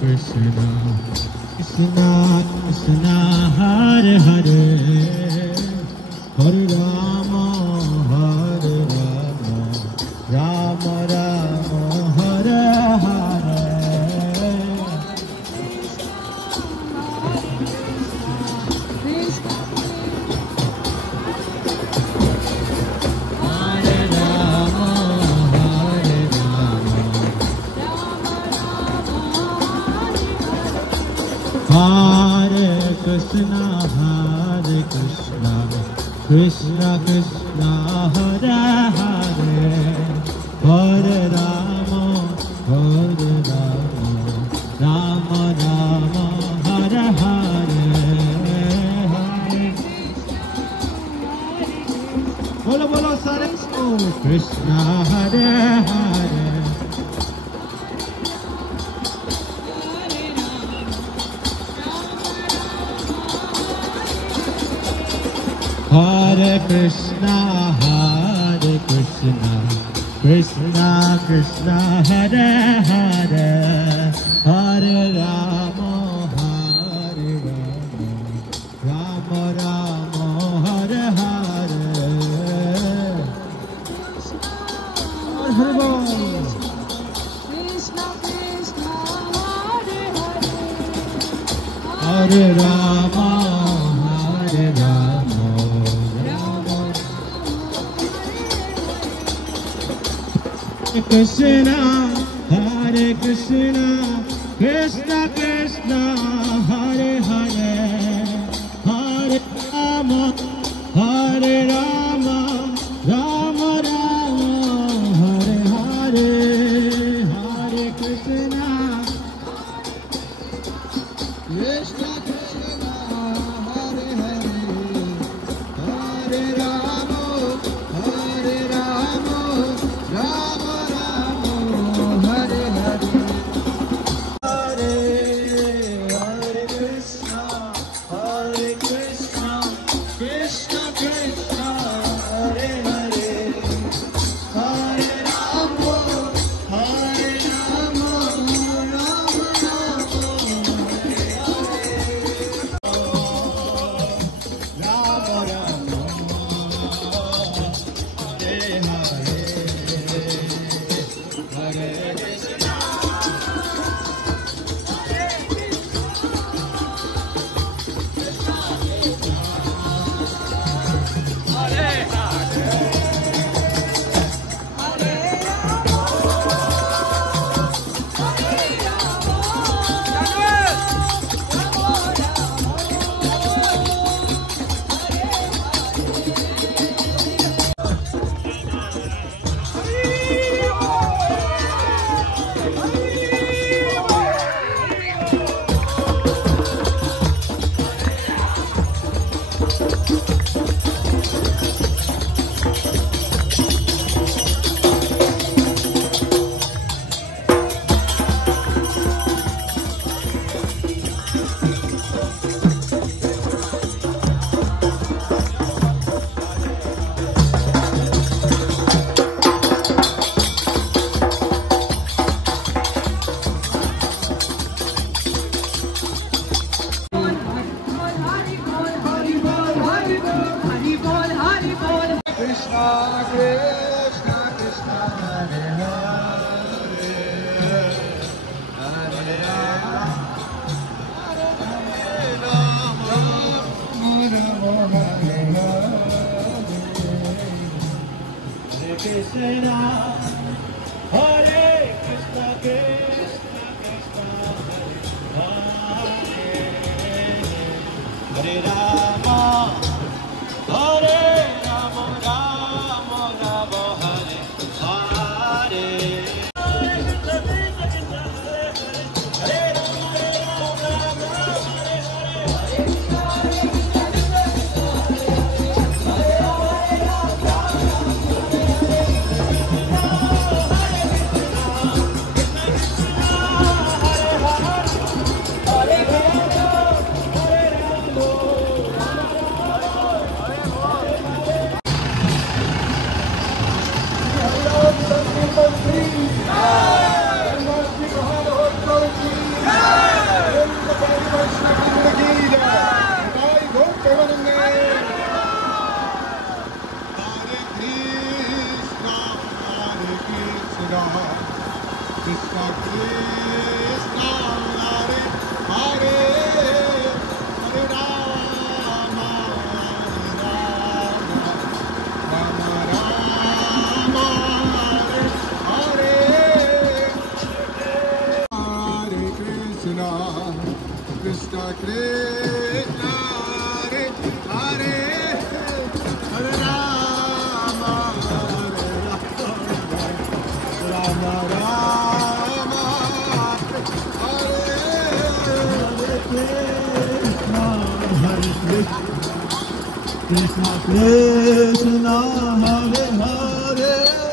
Krishna, Krishna Krishna, Hare Hare, Hare Rama, Hare Rama, Rama Rama, Hare Hare. Hare Krishna, Krishna Krishna, Hare Hare, Hare Rama, Rama Rama, Hare Hare. Bolo bolo sare, oh Krishna, Hare Hare. Hare Krishna, Krishna Krishna, Hare Hare, Hare Rama, Rama Rama, Hare Hare. Hare Bol. Krishna Krishna, Hare Hare, Hare Rama, Hare Rama. Krishna, Hare Krishna, Krishna Krishna, Hare Hare, Hare Rama, Hare Rama, Rama Rama, Hare Hare, Hare Krishna, Krishna Krishna, Hare Hare, Hare Rama, Hare Rama, Rama Krishna, Hare Krishna, Krishna Krishna, Hare Hare, Hare Rama, Hare Rama, Rama Rama, Hare Hare. Krishna Krishna Hare Hare Hare Rama Hare Rama Rama Hare Hare Krishna Hare Krishna Krishna Krishna Hare Hare